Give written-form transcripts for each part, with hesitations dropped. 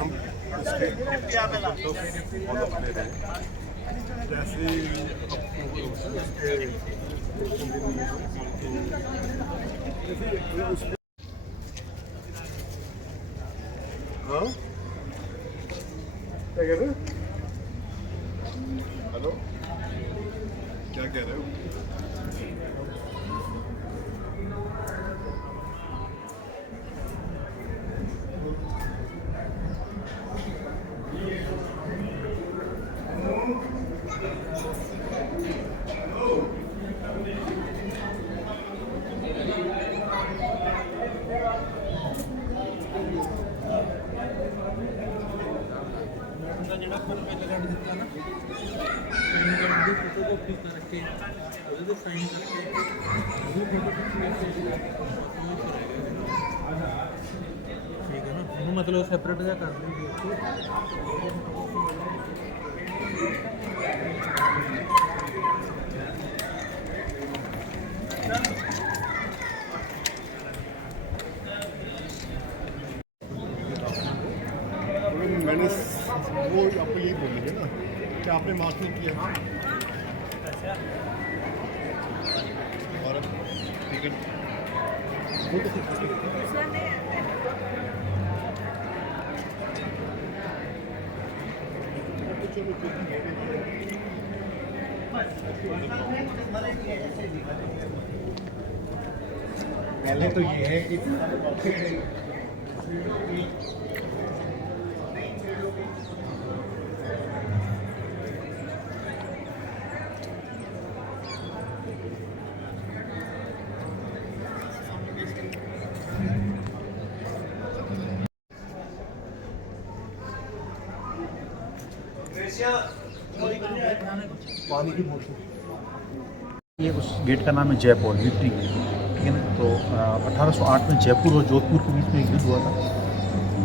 हम उसके फॉलो ले रहे हैं। जैसे हाँ क्या कह रहे हो? हेलो क्या कह रहे हो? मतलब सेपरेट जा कर लेंगे उसको। मैंने वो आपको यही बोलेंगे ना कि आपने मार्क नहीं किया और ठीक है पहले तो ये है कि पानी की बोतल। ये उस गेट का नाम है जयपुर विक्ट्री गेट, ठीक है ना। तो 1808 में जयपुर और जोधपुर के बीच में एक युद्ध हुआ था,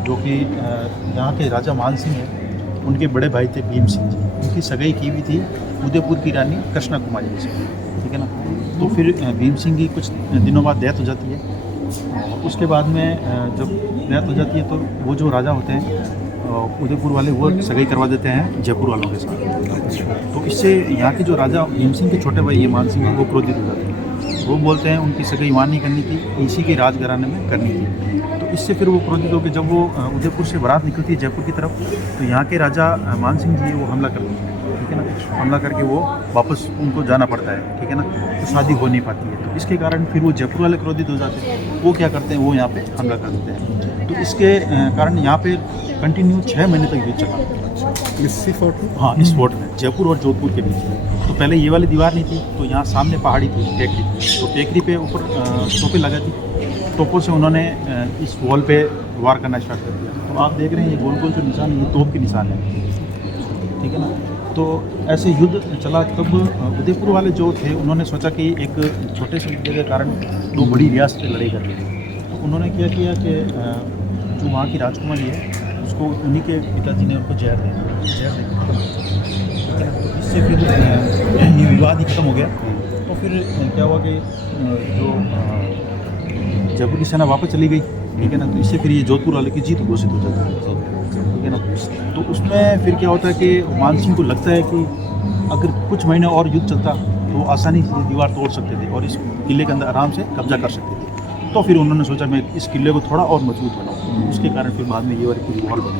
जो कि यहाँ के राजा मान सिंह हैं, उनके बड़े भाई थे भीम सिंह जी। उनकी सगाई की हुई थी उदयपुर की रानी कृष्णा कुमारी जी से, ठीक है ना। तो फिर भीम सिंह की कुछ दिनों बाद डेथ हो जाती है, और उसके बाद में जब डेथ हो जाती है तो वो जो राजा होते हैं उदयपुर वाले, वो सगाई करवा देते हैं जयपुर वालों के साथ। तो इससे यहाँ के जो राजा भीम सिंह के छोटे भाई ये मान सिंह हैं, वो क्रोधित हो जाते हैं। वो बोलते हैं उनकी सगाई वहाँ नहीं करनी थी, इसी के राजघराने में करनी थी। तो इससे फिर वो क्रोधित होकर जब वो उदयपुर से बारात निकलती है जयपुर की तरफ, तो यहाँ के राजा मान सिंह जी वो हमला करते हैं, ठीक है ना। हमला करके वो वापस उनको जाना पड़ता है, ठीक है ना। तो शादी हो नहीं पाती है, तो इसके कारण फिर वो जयपुर वाले क्रोधित हो जाते हैं। वो क्या करते हैं, वो यहाँ पे हमला कर देते हैं। तो इसके कारण यहाँ पे कंटिन्यू 6 महीने तक युद्ध चला। इसी फोर्ट में? हाँ, इस फोर्ट में जयपुर और जोधपुर के बीच में। तो पहले ये वाली दीवार नहीं थी, तो यहाँ सामने पहाड़ी थी, टेकरी। तो टेकरी पे ऊपर तोपें लगा दी, तोपों से उन्होंने इस वॉल पे वार करना स्टार्ट कर दिया। तो आप देख रहे हैं ये गोल गोल जो निशान है, ये तोप के निशान है, ठीक है ना। तो ऐसे युद्ध चला। तब उदयपुर वाले जो थे उन्होंने सोचा कि एक छोटे से मुद्दे के कारण 2 बड़ी रियासत से लड़ाई कर ली। तो उन्होंने क्या किया कि जो वहाँ की राजकुमारी है उसको उन्हीं के पिताजी ने उनको जहर दिया, तो इससे फिर ये विवाद ही खत्म हो गया। तो फिर क्या हुआ कि जो जयपुर की सेना वापस चली गई, ठीक है ना। तो इससे फिर ये जोधपुर वाले की जीत घोषित हो जाती है, ठीक है ना। तो उसमें फिर क्या होता है कि मान सिंह को लगता है कि अगर कुछ महीने और युद्ध चलता तो आसानी से दीवार तोड़ सकते थे और इस किले के अंदर आराम से कब्जा कर सकते थे। तो फिर उन्होंने सोचा मैं इस किले को थोड़ा और मजबूत बनाऊँ। उसके कारण फिर बाद में ये वाली पूरी वॉल बनी,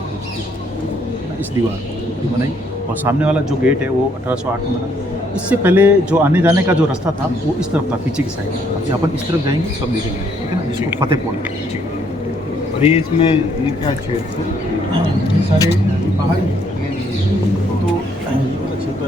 इस दीवार को बनाई। और सामने वाला जो गेट है वो 1808 में बना। इससे पहले जो आने जाने का जो रास्ता था वो इस तरफ था, पीछे की साइड। अब अपन इस तरफ जाएंगे सब देखेंगे, ठीक है ना, जिसको फतेहपुर। और ये इसमें ये क्या क्षेत्र ये सारे पहाड़ी तो ये वाला क्षेत्र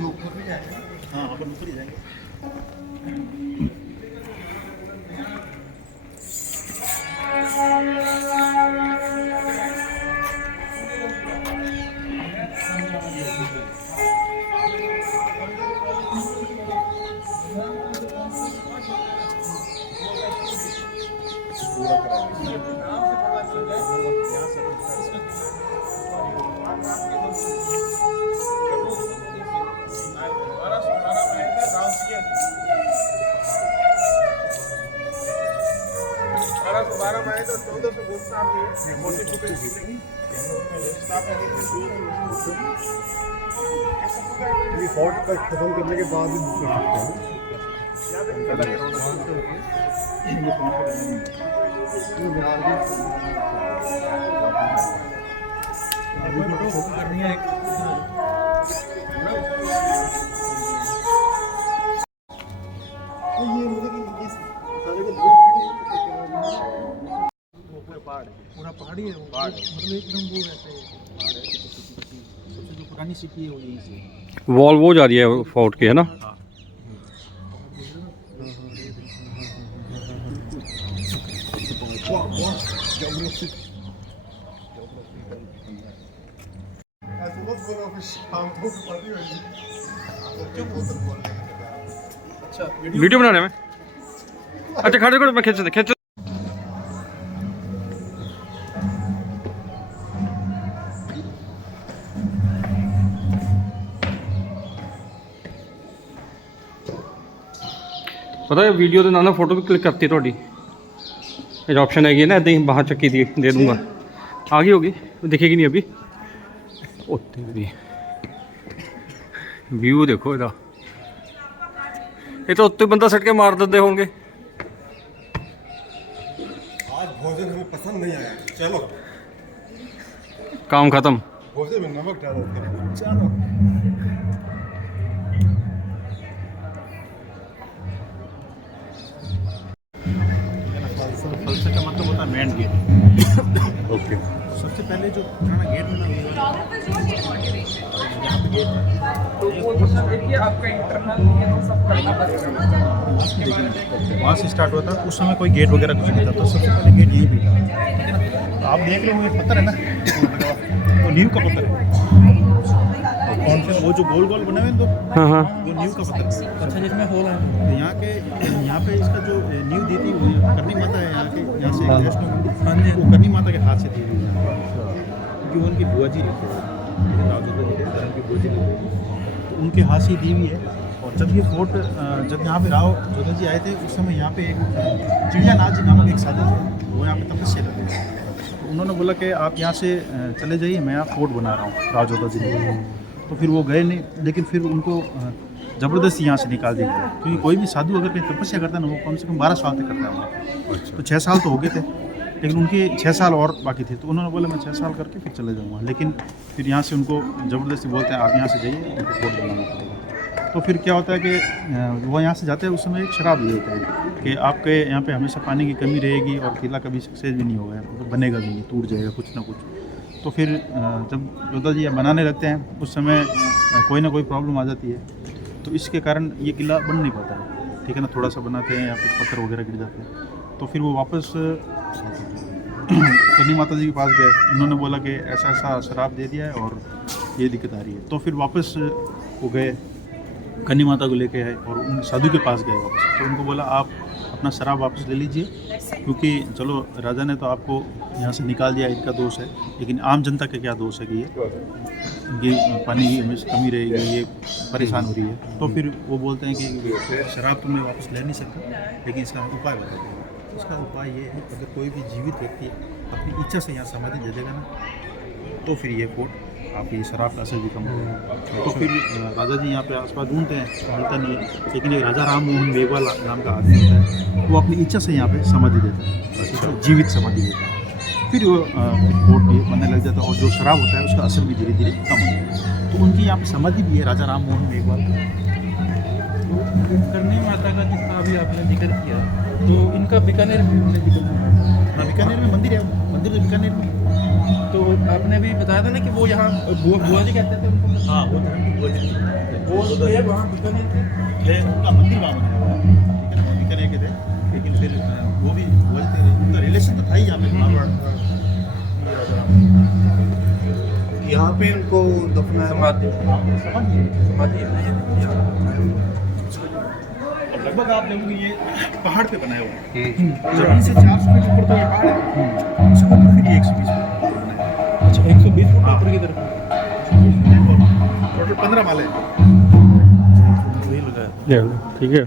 ऊपर भी जाएगा। हाँ, अपन ऊपर ही जाएंगे। ये फोर्ट का खत्म करने के बाद ही बुक कर सकते हैं। ये मतलब कि इस सारे का पूरा पहाड़ी है वो, मतलब एकदम वो रहता है। सबसे जो पुरानी सिटी है वो यहीं से है। वॉल वो जा रही है फोर्ट की, है ना? वीडियो बना रहे हैं मैं। अच्छा खड़े खड़े मैं खींच पता है वीडियो के नाल फोटो भी क्लिक करती है थोड़ी ये ऑप्शन हैगी ना, इदा ही बाहर चक्की दी दे दूंगा। आ गई होगी, दिखेगी नहीं अभी। व्यू देखो इहदा, ये तो उत्ते बंदा सट के मार देते होंगे। आज भोजन हमें पसंद नहीं आया, चलो काम खत्म। भोजन में नमक डाल देते, चलो। फलसे का मतलब होता है मेन गेट। ओके, सबसे पहले जो पुराना गेट बना हुआ है वहाँ से स्टार्ट हुआ था। उस समय कोई गेट वगैरह कुछ नहीं था, तो सबसे पहले गेट यहीं भी था। तो आप देख रहे हो ये पत्थर है ना, वो नींव का पत्थर है। कौन से वो जो गोल गोल बने हुए हैं तो हाँ हाँ वो नींव का पत्थर है। अच्छा, जिसमें होल है। तो यहाँ पे इसका जो नींव दी थी वो करनी माता है यहाँ से एक वैष्णो मंदिर। हाँ जी। वो करनी माता के हाथ से दी हुई है, क्योंकि वो उनकी बुआ जी रहते हैं, राजोद्रा की बुआ जी रहते हैं, तो उनके हाथ से दी हुई है। और जब ये फोर्ट जब यहाँ पे राव जोधा जी आए थे उस समय यहाँ पे एक चिड़ियानाथ जी नामक एक साधु थे, वो यहाँ पे तपस्या करते थे। तो उन्होंने बोला कि आप यहाँ से चले जाइए, मैं यहाँ फोर्ट बना रहा हूँ राव जोधा जी ने। तो फिर वो गए नहीं, लेकिन फिर उनको ज़बरदस्ती यहाँ से निकाल दिया गया, क्योंकि कोई भी साधु अगर कहीं तपस्या करता है ना, वो कम से कम 12 साल तक करता है वहाँ। तो 6 साल तो हो गए थे, लेकिन उनके 6 साल और बाकी थे। तो उन्होंने बोला मैं 6 साल करके फिर चले जाऊँगा, लेकिन फिर यहाँ से उनको ज़बरदस्ती बोलते हैं आप यहाँ से जाइए, उनको फोर्ट बनाना पड़ेगा। तो फिर क्या होता है कि वो यहाँ से जाते हैं, उस समय एक शराब दे देते हैं कि आपके यहाँ पे हमेशा पानी की कमी रहेगी और किला कभी सक्सेस भी नहीं होगा, तो बनेगा भी नहीं, टूट जाएगा कुछ ना कुछ। तो फिर जब जोधा जी बनाने लगते हैं उस समय कोई ना कोई प्रॉब्लम आ जाती है, तो इसके कारण ये किला बन नहीं पाता है, ठीक है ना। थोड़ा सा बनाते हैं या कुछ पत्थर वगैरह गिर जाते हैं, तो फिर वो वापस करनी माता जी के पास गए। उन्होंने बोला कि ऐसा ऐसा शराब दे दिया है और ये दिक्कत आ रही है। तो फिर वापस वो गए, कन्नी माता को लेके आए और उन साधु के पास गए वापस। तो उनको बोला आप अपना शराब वापस ले लीजिए, क्योंकि चलो राजा ने तो आपको यहाँ से निकाल दिया, इनका दोष है, लेकिन आम जनता का क्या दोष है कि ये पानी की हमेशा कमी रहेगी, ये परेशान हो रही है। तो फिर वो बोलते हैं कि शराब तो मैं वापस ले नहीं सकता, लेकिन इसका उपाय बता दें। उसका उपाय ये है, अगर कोई भी जीवित व्यक्ति अपनी इच्छा से यहाँ समाधि दे देगा ना, तो फिर ये फोर्ट आप ये शराब का असर भी कम होगा। तो फिर राजा जी यहाँ पे आसपास ढूंढते हैं, मिलता नहीं है, लेकिन एक राजा राम मोहन मेघवाल नाम का आदमी होता है, वो अपनी इच्छा से यहाँ पे समाधि देता है, जीवित समाधि देता है। फिर वो फोर्ट ये बनने लग जाता है और जो शराब होता है उसका असर भी धीरे धीरे कम होता है। तो उनकी यहाँ पे समाधि भी है राजा राम मोहन मेघवाल। करनी माता का जिसका अभी आपने जिक्र किया, तो इनका बीकानेर में हमने जिक्र किया। हाँ, बीकानेर में मंदिर है, मंदिर तो बीकानेर में। तो आपने भी बताया था ना कि वो यहाँ बुआ जी कहते थे उनको। हाँ, वो धर्म की बुआ जी, वो थे वहाँ बीकानेर थे, उनका मंदिर वहाँ बना बीकानेर के थे, लेकिन फिर वो भी बुआ जी थे, उनका रिलेशन तो था ही यहाँ पे। यहाँ पे उनको दफनाया लगभग आप देखोगे ये पहाड़ पे बनाया हुआ है, जमीन से 400 फीट ऊपर तो ये पहाड़ है, उसके ऊपर फिर 120 फीट। अच्छा 120 फुट ऊपर की तरफ, टोटल 15 माले हैं। वही लगाया। ठीक है।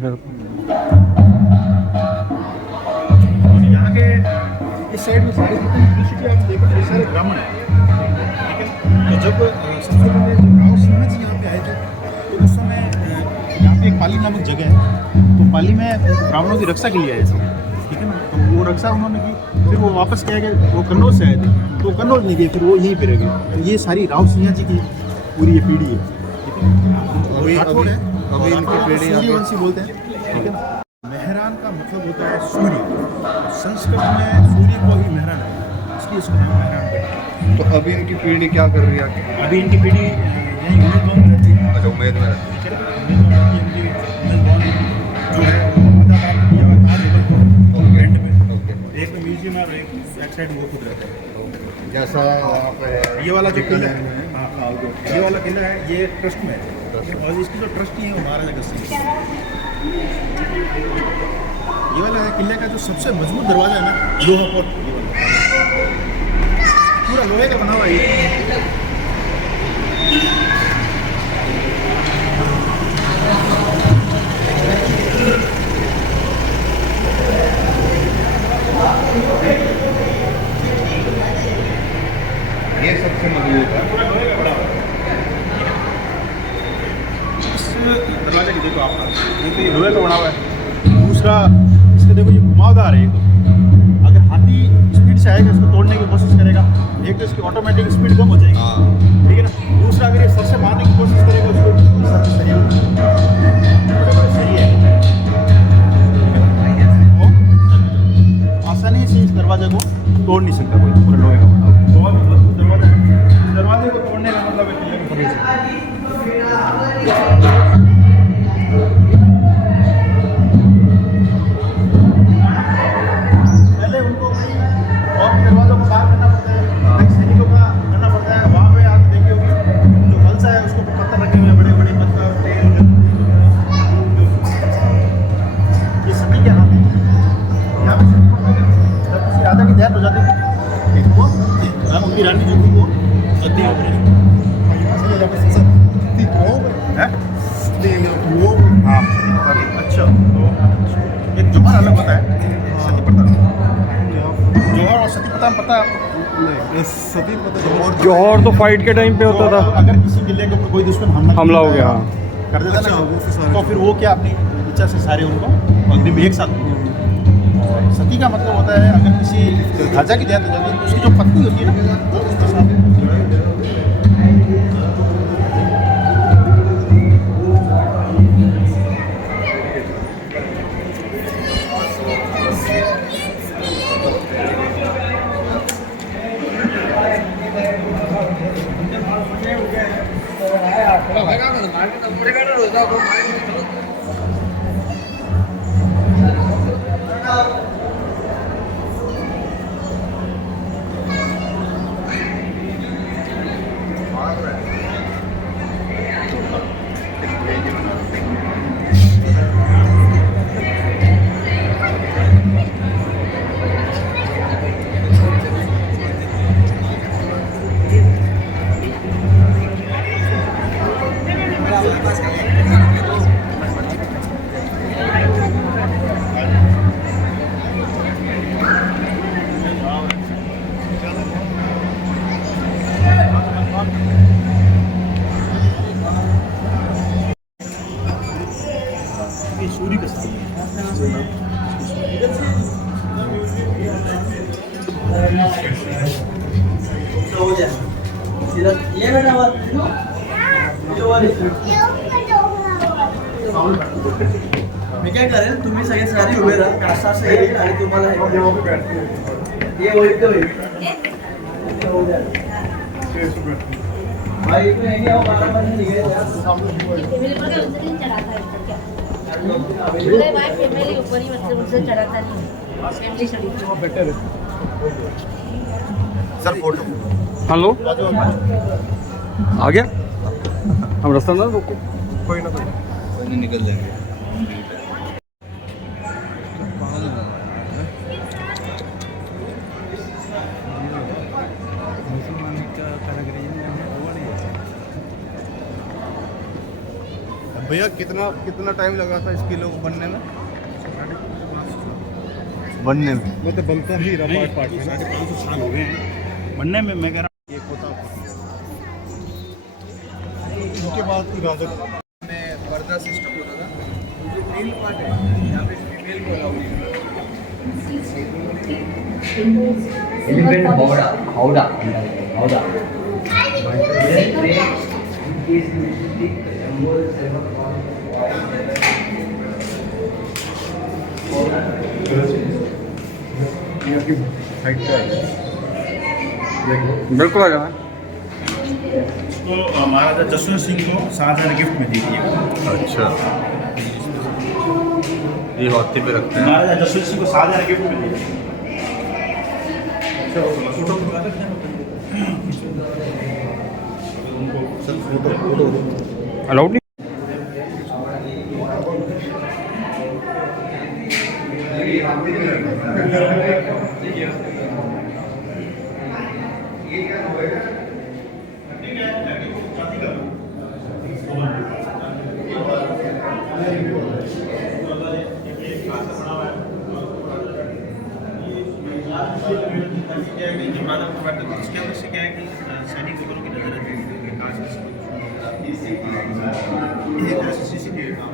यहाँ के इस इस साइड में सारे यूनिवर्सिटी आप देखो ये सारे ब्राह्मण हैं, ठीक है। तो जब सबसे पहले जब राव सिन्हा जी यहाँ पे आए थे तो उस समय यहाँ पे एक पाली नामक जगह है, तो पाली में ब्राह्मणों की रक्षा के लिए आए थे, ठीक है ना। तो वो रक्षा उन्होंने की, फिर वो वापस क्या है कि वो कन्नौज से आए थे, तो कन्नौज नहीं गए, फिर वो यहीं पे रह गए। तो ये सारी राव सिन्हा जी की पूरी ये पीढ़ी है, ठीक है। अभी राठौड़ है, अभी इनकी पीढ़ी यहाँ पे- सूर्यवंशी बोलते हैं, ठीक है ना। मेहरान का मतलब होता है सूर्य, संस्कृत में सूर्य को ही मेहरान है, इसलिए इसका नाम मेहरान है। तो अभी इनकी पीढ़ी क्या कर रही है? अभी इनकी पीढ़ी यहीं उम्मीदवार में रहती है, अच्छा, उम्मीद में ठीक है। उम्मीदवार में रहती है, उम्मीदवार जो है पता था दिया हुआ था लेवल को रेंट में, ओके। एक में म्यूजियम है और एक बैक साइड में वो खुद रहता है। जैसा वहाँ पे ये वाला जो किला है, हाँ, ये वाला किला है, ये ट्रस्ट में है, और इसकी जो ट्रस्टी है वो महाराजा अगस्त सिंह है। ये वाला है किले का जो सबसे मजबूत दरवाजा है ना, लोहा पोत, ये वाला पूरा लोहे का बना हुआ है ये। ये सबसे मजबूत है। पूरा लोहे का बना हुआ है। इस दरवाजे की देखो आप, एक तो ये लोहे का बना हुआ है, दूसरा इसका देखो ये घुमावदार है, अगर हाथी स्पीड से आएगा इसको तोड़ने की कोशिश करेगा, एक तो इसकी ऑटोमेटिक स्पीड कम हो जाएगी, हाँ, ठीक है ना। दूसरा अगर ये सर से मारने की कोशिश करेगा उसको सर से सरिया बड़े-बड़े सरिये हैं, वो आसानी से इस दरवाजे को तोड़ नहीं सकता कोई, पूरा लोहे का बना हुआ बहुत मजबूत दरवाजा है। इस दरवाजे को तोड़ने का मतलब है किले में प्रवेश है। पहले उनको और दरवाजों को पार करना पड़ता है, कई सैनिकों का करना पड़ता है। वहाँ पे आप देखे होंगे जो फलसा है उसको पत्थर रखे हुए हैं, बड़े बड़े पत्थर, तेल, ये सभी के हाथ में यहाँ पे जब किसी राजा की डेथ हो जाती थी वो उनकी रानी जो थी वो सती हो गई है। वो हाँ, अच्छा, तो एक जोहर अलग होता है, सती प्रथा। जोहर और सती प्रथा में पता है आपको? सती प्रथा जौहर तो फाइट के टाइम पे होता था, अगर किसी किले के ऊपर कोई दुश्मन हमला हो गया, हाँ। कर देता ना, तो फिर वो क्या अपनी इच्छा से सारे उनको अग्नि में एक साथ, और सती का मतलब होता है अगर किसी राजा की डेथ हो जाती है तो उसकी जो पत्नी होती है ना वो उसके साथ ये सूर्य का स्थान मी काय करेल तुम्ही सगळे सारी उभे राहा असं येईल आणि तुम्हाला हे होईल होईल भाई इकडे नाही आओ बारामध्ये निघायचं फैमिली पर उस दिन चढ़ाता है ऊपर क्या पूरे भाई फैमिली ऊपर ही मतलब उसे चढ़ाता नहीं फैमिली चढ़ी बेटर है सर फोटो हेलो, आ गया हम रास्ता ना रोको। कोई ना कोई निकल जाएंगे। भैया कितना टाइम लगा था इस किलो को बनने में? बनने में मतलब बनता ही रहा पार्ट पार्ट में 550 साल हो गए हैं बनने में। मैं कह रहा हूँ एक होता उसके बाद की राजा में पर्दा सिस्टम होता था। जो मेल पार्ट है यहाँ पे फीमेल को अलाउ नहीं एलिफेंट हावड़ा हावड़ा हावड़ा बिल्कुल आ जाना। तो महाराजा जसवंत सिंह को शाहजहां ने गिफ्ट में दी थी। अच्छा ये हाथी पे रखते हैं महाराजा जसवंत सिंह को शाहजहां ने गिफ्ट में दी थी। अलाउड नहीं। इसके अंदर से क्या है कि सैनिक वगैरह की नजर रहती है कांच ये तरह से सीसीटीवी काम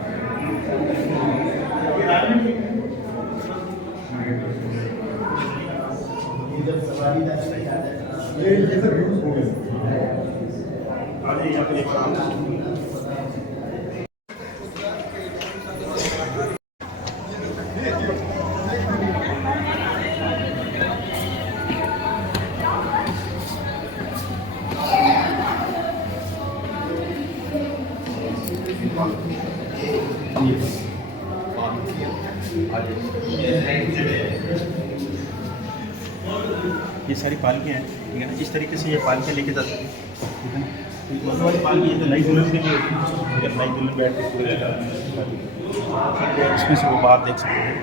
ये सारी पालकियाँ हैं, ठीक है ना। इस तरीके से ये पालकियाँ लेके जाते हैं, ठीक है ना। तो ये वाली पालकी ये तो नई दुल्हन के लिए होती है, ठीक है। नई दुल्हन बैठ के पूरे इसमें से वो बात देख सकते हैं।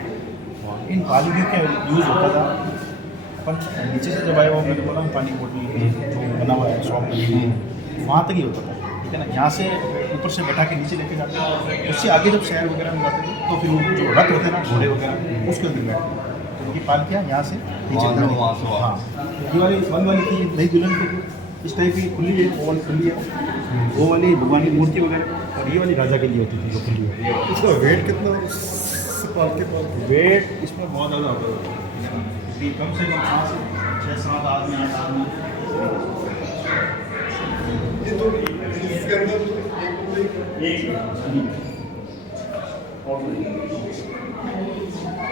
इन पालकियों का यूज़ होता था अपन नीचे से जब आए वो मैंने बोला पानी की बोतल जो बना हुआ है शॉप में वहाँ तक ही होता था, ठीक है ना। यहाँ से ऊपर से बैठा के नीचे लेके जाते हैं, उससे आगे जब शहर वगैरह में जाते थे तो फिर वो जो रथ होते हैं ना घोड़े वगैरह उसके अंदर बैठते हैं। तो उनकी पालकियाँ यहाँ से नीचे वहाँ से हाँ ये वाली वन वाली थी नई दुल्हन की इस टाइप की खुली है, वो वाली खुली है, वो वाली भगवान की मूर्ति वगैरह, और ये वाली राजा के लिए होती थी जो खुली है। इसका वेट कितना वेट इसमें बहुत ज़्यादा होता है, कम से कम 5 से 6-7 आदमी 8 आदमी। इसके अंदर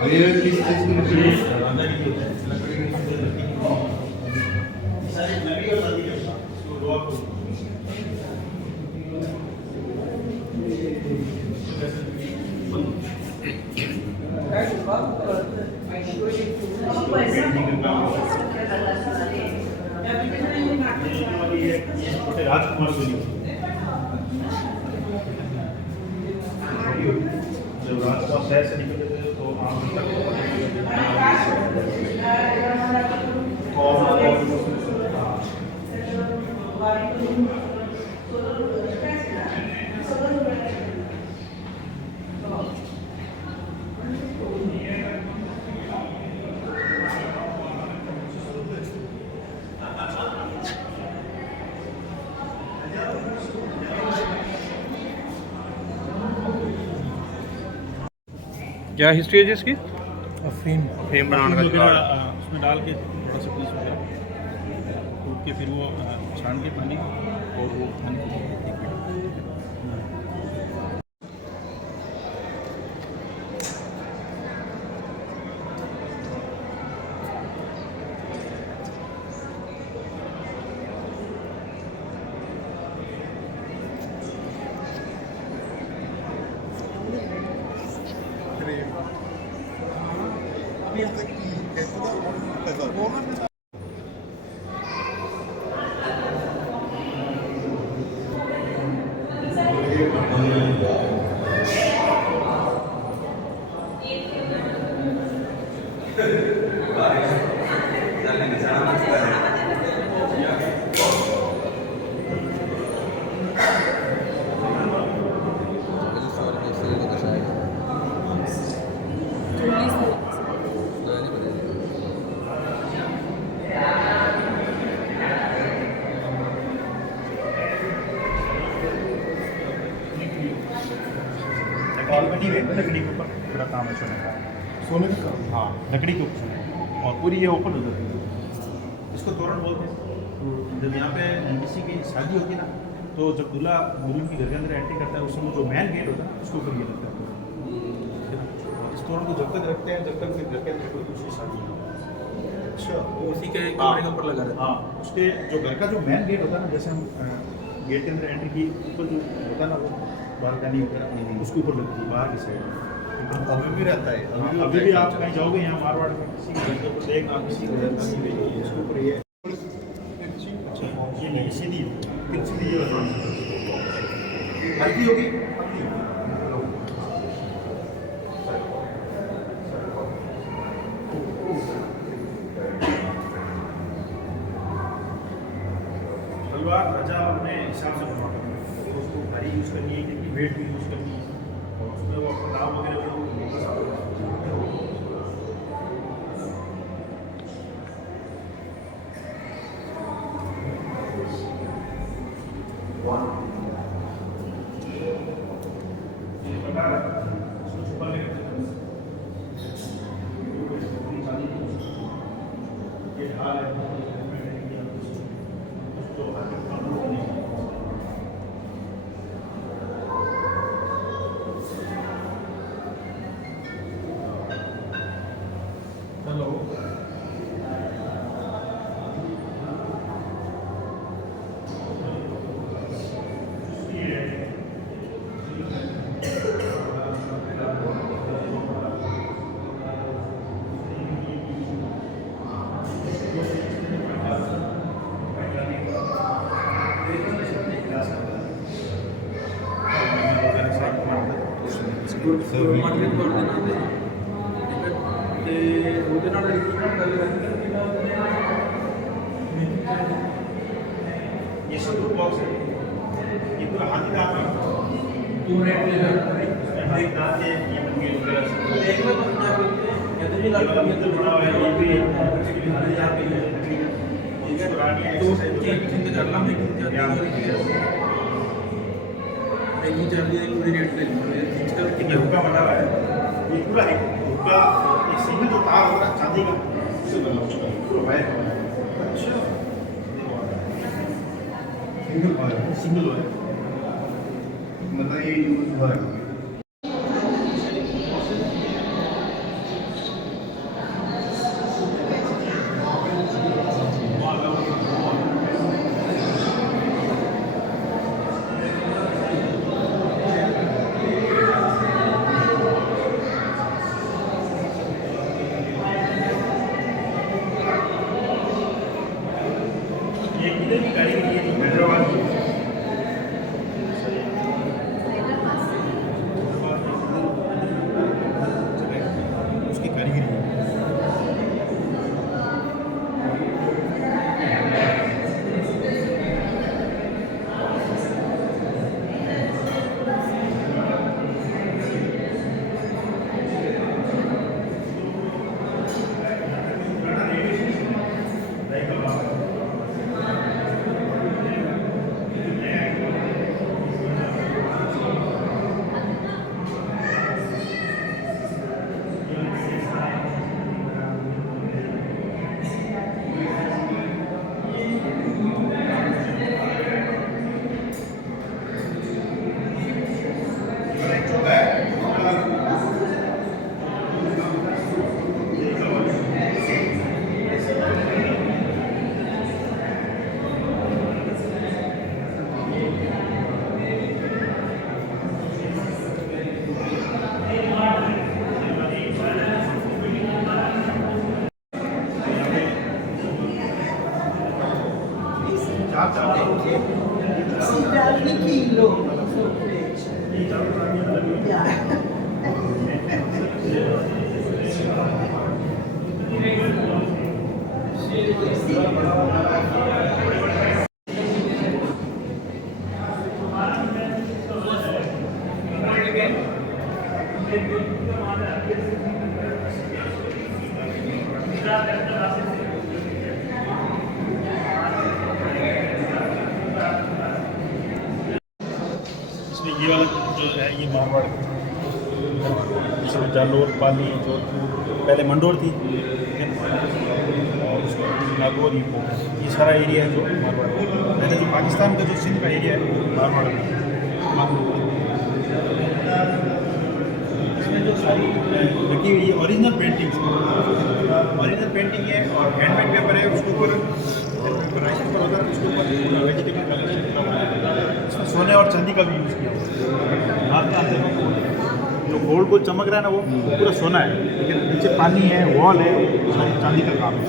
ये किस चीज़ की लकड़ी है? राजा की होती है लकड़ी सारी लकड़ी और शादी के साथ छोटे राजकुमार को जब राजकुमार शहर से निकले थे तो क्या हिस्ट्री है जी इसकी? फ्रेम बनाने का जुगाड़। उसमें डाल के थोड़ा सा पीस वगैरह कूट के फिर वो छान के पानी और वो बालकनी है, लकड़ी के ऊपर पूरा काम है सोने का। सोने का काम। हाँ, लकड़ी के ऊपर और पूरी ये ओपन हो जाती है। इसको तोरण बोलते हैं। तो जब यहाँ पे किसी की शादी होती है ना, तो जब दूल्हा दुल्हन की घर के अंदर एंट्री करता है उस समय जो मेन गेट होता है ना उसके ऊपर ये लगता है। इस तोरण को जब तक रखते हैं जब तक फिर घर के अंदर कोई दूसरी शादी नहीं होती। अच्छा तो उसी के हाँ। कमरे के ऊपर लगा रहता हाँ, उसके जो घर का जो मेन गेट होता है ना, जैसे हम गेट के अंदर एंट्री की ऊपर जो होता है ना वो बालकनी उसके ऊपर लगती है बाहर की साइड। अभी भी रहता है अभी भी आप कहीं जाओगे यहाँ मारवाड़ में किसी के घर के ऊपर देखना किसी के घर का नहीं देखिए इसके ऊपर ये अच्छा ये नहीं सीधी सीधी ये हल्की होगी तलवार राजा अपने हिसाब से बनवाता है तो उसको भारी यूज़ करनी है क्योंकि वेट भी यूज़ करनी है और उसमें वो अपना नाम वगैरह भी मार्केट कर देना ते ਉਹਦੇ ਨਾਲ ਰਿਸੀਵ ਕਰ ਲੈਂਦੇ ये सब बॉक्स है ये पूरा हाथी दांत है तू रेट ले हमारे दांत है ये बन गए वगैरह देख लो कितना कितने भी लग ये तो बड़ा हुआ है ये भी हाथी दांत है ये पुरानी तो एक्सरसाइज चिंता कर ला मैं नहीं चाहिए पूरी रेट ले ये हुक्का बना हुआ है ये पूरा है हुक्का एक सिंगल जो तार होगा चांदी का उससे बना हुआ है पूरा वायर का बना हुआ है। अच्छा सिंगल वायर सिंगल वायर मतलब ये यूज हुआ है ये किधर की कारीगरी है जो हैदराबाद की उसकी कारीगरी है इसमें ये वाला जो है ये मारवाड़ इसमें जालोर, पाली, जोधपुर, पहले मंडोर थी, और उसके बाद नागौर, ये सारा एरिया है जो मारवाड़ का। पहले जो पाकिस्तान का जो सिंध का एरिया है वो मारवाड़ का। इसमें जो सारी लगी हुई ये ओरिजिनल पेंटिंग्स है, ओरिजिनल पेंटिंग है और हैंडमेड पेपर है। उसके ऊपर राइस पेपर होता है, उसके ऊपर वेजिटेबल कलेक्शन इसमें सोने और चांदी का भी यूज़ किया हुआ है। आपके अंदर जो गोल्ड गोल्ड चमक रहा है ना वो पूरा सोना है, लेकिन नीचे पानी है, वॉल है, सारी चांदी का काम है।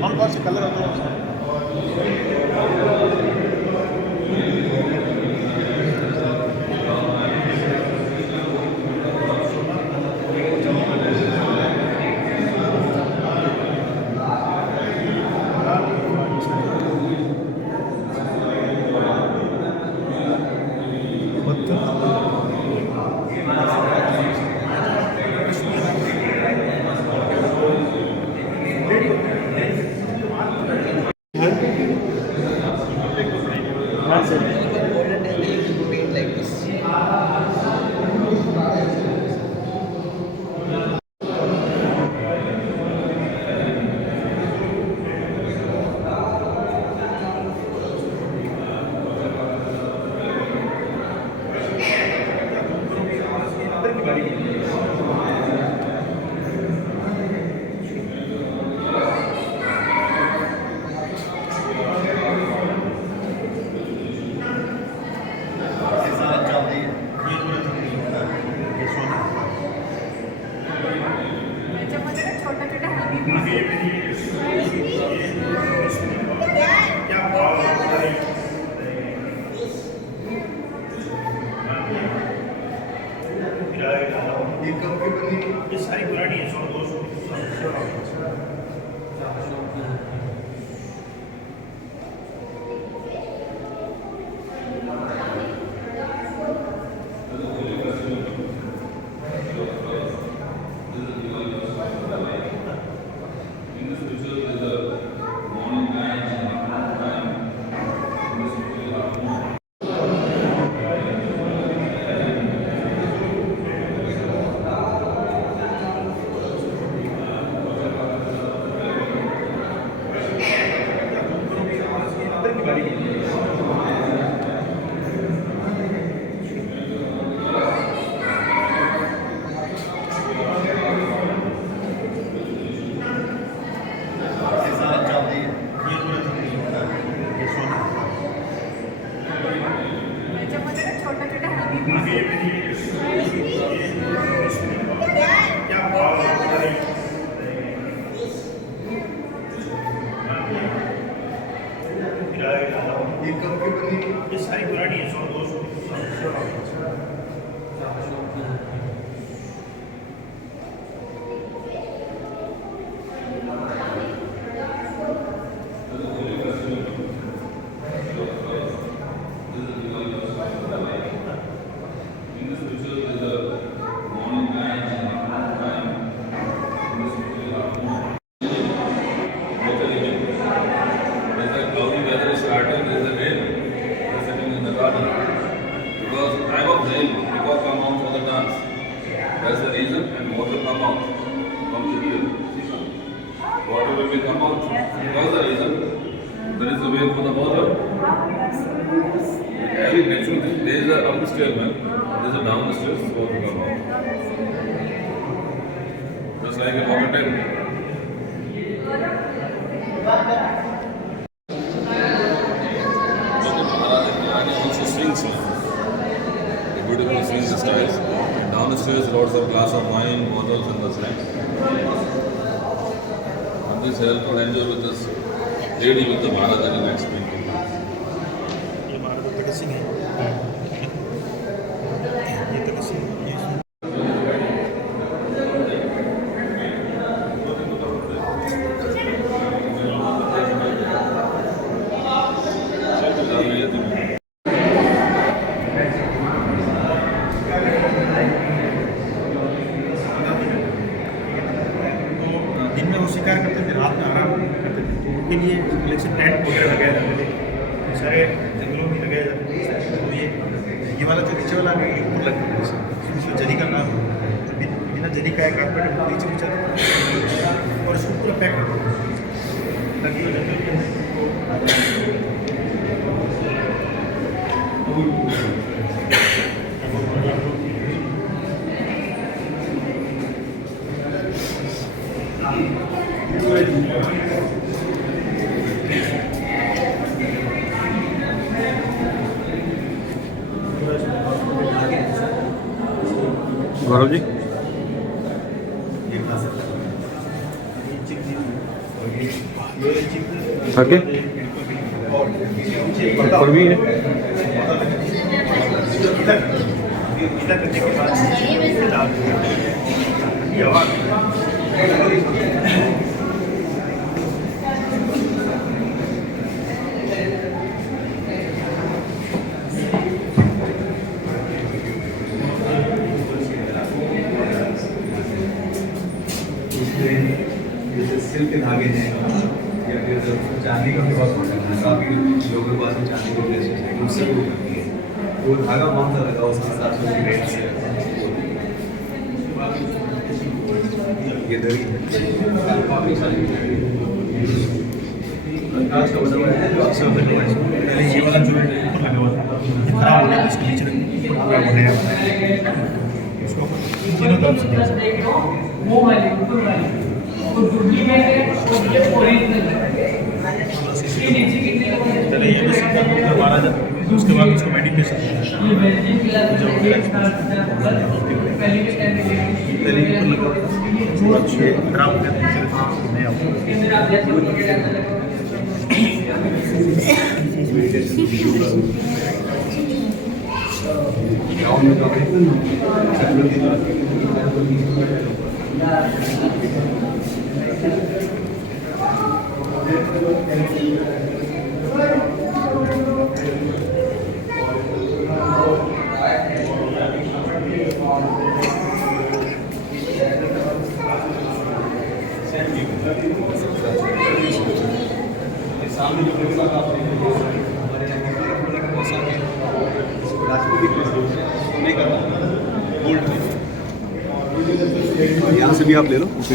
कौन कौन से कलर होते हैं? ये सारी पुरानी है, 100-200 ये सारी पुरानी है, 100-200 That's the reason, and water come out from the ear. Water will come out. That's the reason. There is a way for the water. Every natural thing, there is a upstairs man, there is a downstairs, water come out. Just like a water tank. Also swings, beautiful swings styles. Downstairs, lots of glass of wine, bottles, and the snacks. And this help to enjoy with this lady with the Bharat and the next painting. ये हमारा तो तकत सिंह है, ये तकत सिंह ये दिन में वो शिकार करते थे, रात में आराम करते थे। तो उनके लिए कलेक्शन टेंट वगैरह लगाए जाते थे, सारे जंगलों में लगाए जाते थे। तो ये वाला जो नीचे वाला नहीं ऊपर लग रहा है इसमें जरी का काम बिना जरी का कारपेट नीचे नीचे और इसको पूरा पैक कर दो ताकि वो गौरव जी आगे ऊपर भी है गीला करने के बाद डाल ये हवा जैसे सिल्क के धागे हैं या फिर चांदी का भी बहुत मॉडल है, काफ़ी लोगों के पास में चांदी के ड्रेसेस हैं, उससे भी होती है। वो धागा कौन सा लगा उसके हिसाब से उसकी रेट से ये दरी है काफ़ी सारी आज का बना हुआ है जो अक्सर लगा हुआ है। पहले ये वाला जो ऊपर लगा हुआ था ये खराब हो गया इसके नीचे पूरा बनाया हुआ है इसको तीनों तरफ से चलिए ये बस इतना 12,000 उसके बाद उसको मेडिकेशन पहले ऊपर लगा हुआ था ये खराब हो गया था नया यहाँ से भी आप ले लो उसे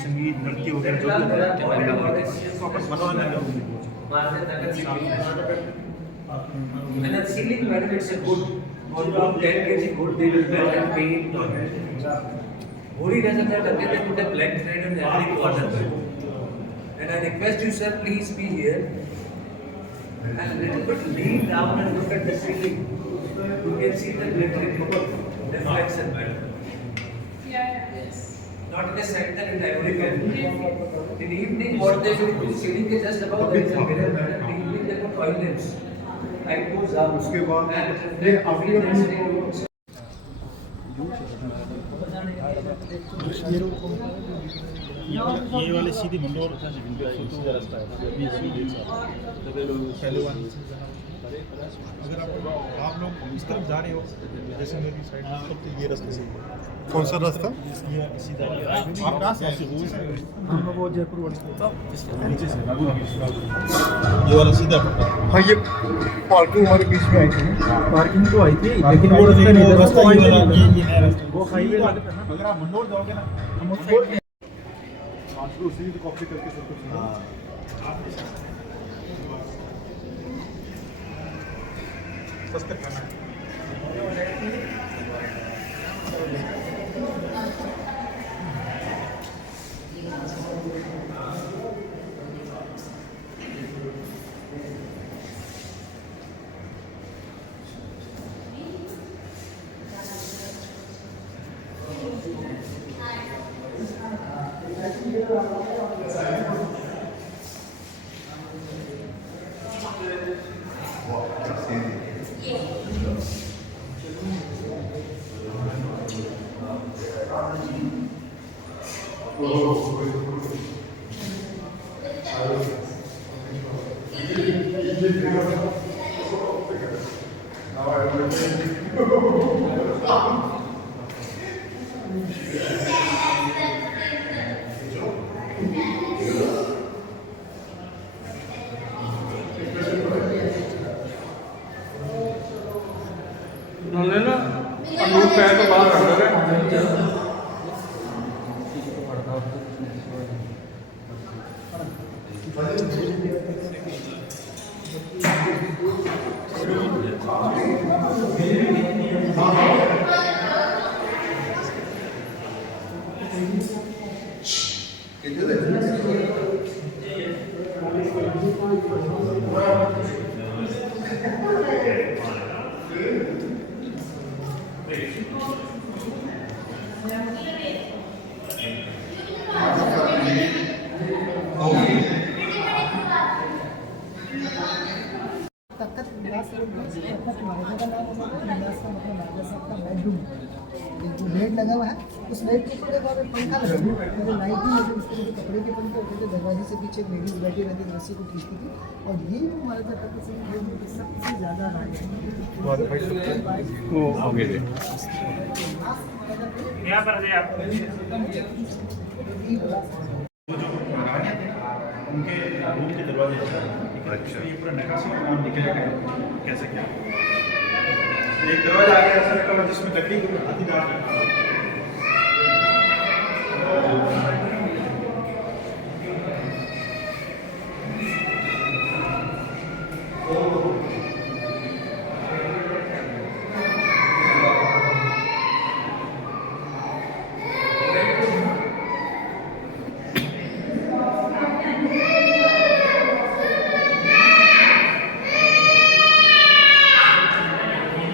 संगीत नृत्य वगैरह जो And the ceiling metal, it's a good, on top 10 kg good, they will melt and paint on it. Hori doesn't have again, they put a black thread on every corner. And I request you, sir, please be here. And little bit lean down and look at the ceiling. You can see the glittering reflection. Not in the center, in everywhere. In evening, what they will do, ceiling is just above, there is a mirror, madam. In evening, they put oil lamps. Light goes up. उसके बाद And they after ये वाले सीधे मंडोर रास्ता है पहले वाले अगर आप लोग इस तरफ जा रहे हो जैसे मेरी साइड तो ये रास्ते से कौन सा रास्ता ये सीधा आप कहाँ से आए हम वो जयपुर नीचे से ये वाला सीधा हाँ ये पार्किंग हमारे बीच में आई थी पार्किंग तो आई थी लेकिन वो रास्ता ये वाला ये नया रास्ता वो हाईवे वाले पे ना अगर आप मंडोर जाओगे ना हम उस साइड उसी की कॉपी करके सब कुछ सस्ते खाना उन्होंने ना अंगूर पैर तो बाहर रख रहे बेड लगा हुआ है, उस बेड के ऊपर एक पंखा लगा हुआ है, लाइट भी लगी, उसके नीचे कपड़े के पंखे होते थे, दरवाजे से पीछे एक लेडीज बैठी रहती थी, रस्सी को खींचती थी। और ये जो हमारा जो सबसे ज़्यादा राज है वो आगे दे यहाँ पर आप उनके रूम के दरवाजे अच्छा ये पूरा नक्काशी का नाम लिखे रखा है कैसे क्या एक दरवाजा आगे ऐसा रखा हुआ जिसमें लकड़ी को हाथीदार रखा हुआ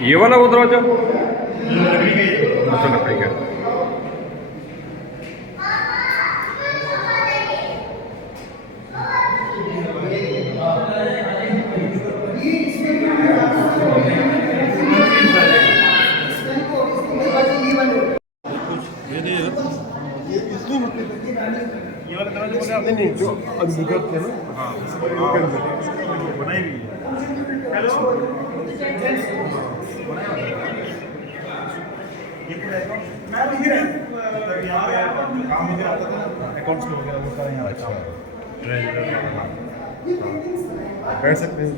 ये वाला वो दरवाजा लकड़ी का अच्छा लकड़ी का ये वाला दरवाजा नहीं जो अद्भुत है ना हाँ बनाई हुई है हेलो मैं भी यहाँ काम वगैरह आता था अकाउंट्स वगैरह वो सारा यहाँ अच्छा बैठ सकते हैं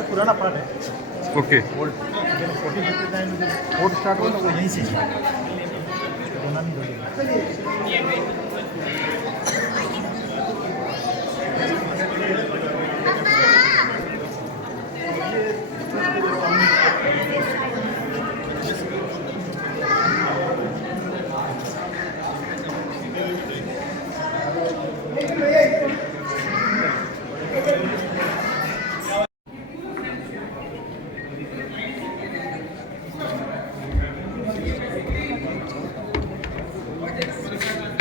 सबसे पुराना पार्ट है ओके ओल्ड 1450 टाइम में जब फोर्ट स्टार्ट हुआ तो वो यहीं से स्टार्ट हुआ बनानी दो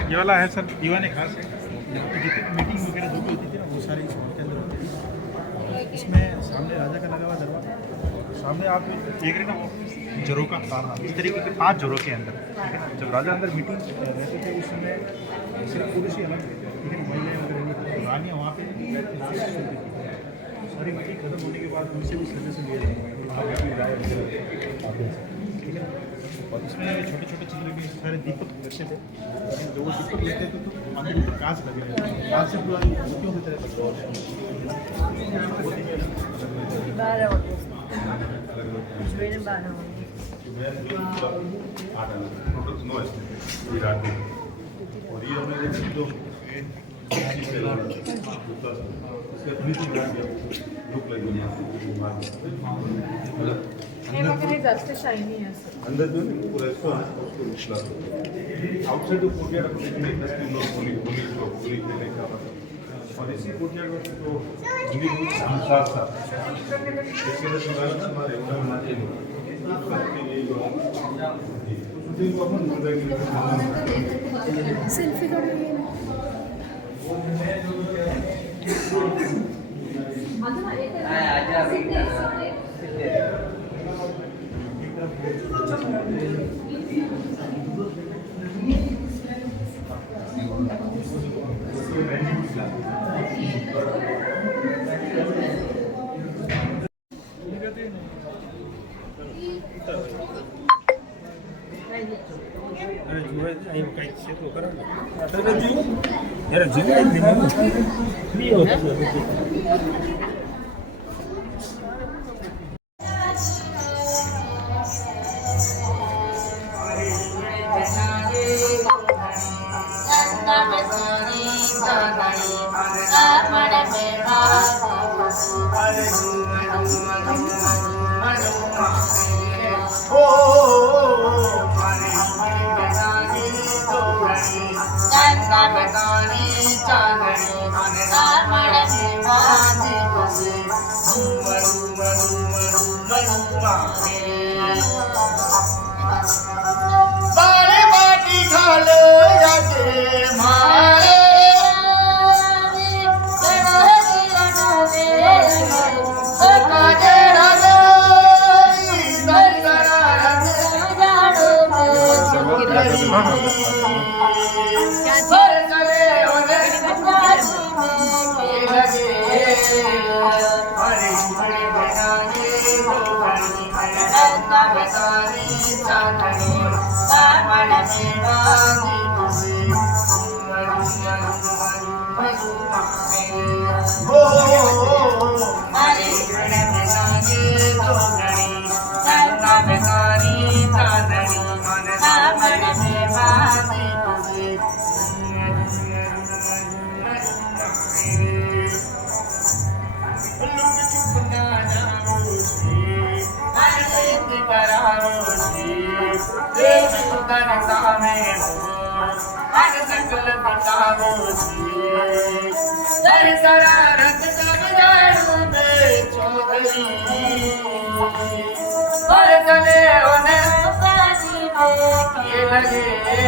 ये वाला है सर दीवान खास है जितनी मीटिंग वगैरह जो भी होती थी ना वो सारी इस हॉल के अंदर होती थी इसमें सामने राजा का लगा हुआ दरवाजा सामने आप देख रहे हैं ना वो झरोका तारना इस तरीके के 5 झरोके अंदर ठीक है ना जब राजा अंदर मीटिंग रहते थे उस समय सिर्फ पुरुष ही अलग थे ठीक है महिलाएं वगैरह रानियाँ वहाँ पे सारी मीटिंग खत्म होने के बाद उनसे भी सदस्य लिए जाते ठीक है और इसमें छोटे छोटे चीज़ें भी सारे दीपक रखे थे जो वो दीपक लेते थे तो अंदर ऊपर कांच लगे रहते थे कांच से पूरा मोतियों की तरह और ये हमने जो जास्त शायनी आहे अंदर जो है पूरा इसको उसको निचला आउटसाइड जो कोर्टयार्ड अपन देखते हैं 10 किलो होली खेलने का और इसी कोर्टयार्ड में तो हिंदी साथ साथ इसके अंदर हमारे उन्होंने नाचे शूटिंग को अपन सेल्फी काढून अरे जो है आई कहीं से तो करो अरे जी यार जी नहीं होता बारे बाटी खालो जाते मारे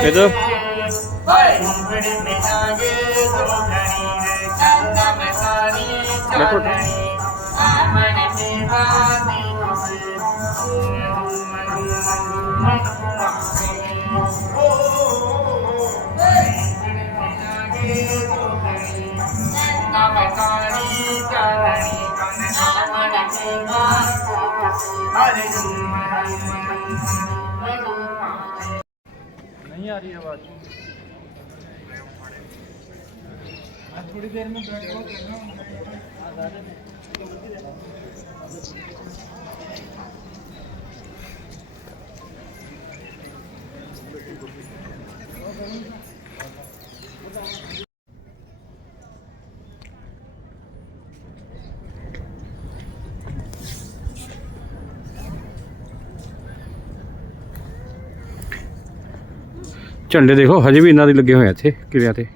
इधर नहीं आ रही आवाज थोड़ी देर में बैठ ਝੰਡੇ ਦੇਖੋ ਹਜੇ ਵੀ ਇਹਨਾਂ ਦੇ ਲੱਗੇ ਹੋਏ ਆ ਇੱਥੇ ਕਿਰਿਆ ਤੇ।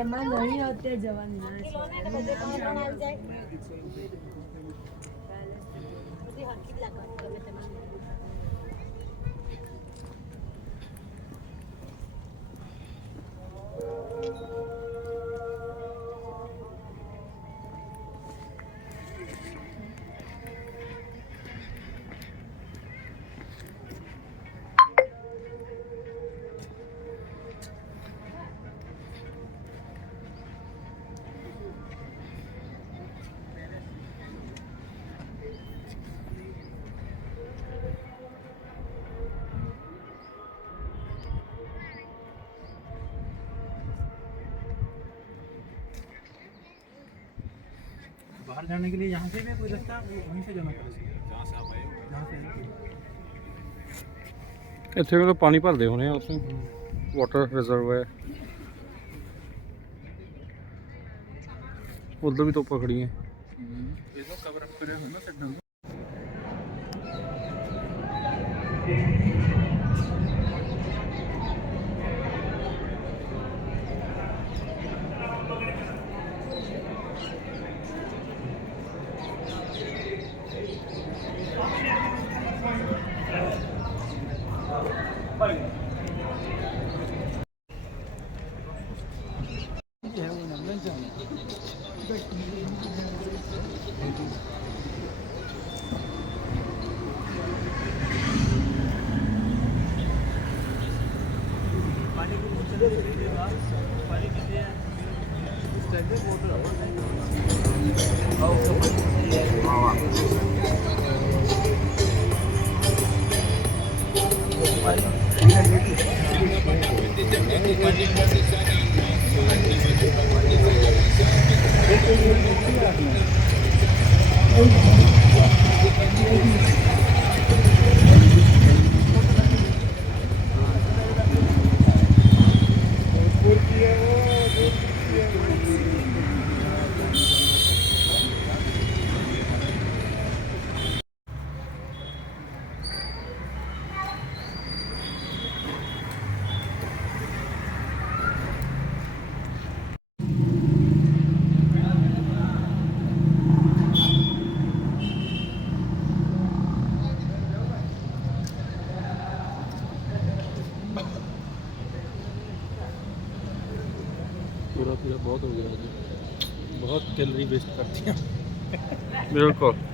એમાં નહીં અત્યારે જવાની बाहर जाने के लिए यहाँ से भी कोई रास्ता वहीं से जाना पड़ेगा जहाँ से आप आए हो जहाँ से ਇੱਥੇ ਵੀ ਪਾਣੀ ਭਰਦੇ ਹੋਣੇ ਆ ਉੱਥੇ ਵਾਟਰ ਰਿਜ਼ਰਵ ਹੈ। ਉਧਰ ਵੀ ਤੋਪਾਂ ਖੜੀਆਂ। ये तो कवर अप करे हुए ना सेट पूरा बहुत हो गया, बहुत कैलोरी वेस्ट करती हैं। बिल्कुल।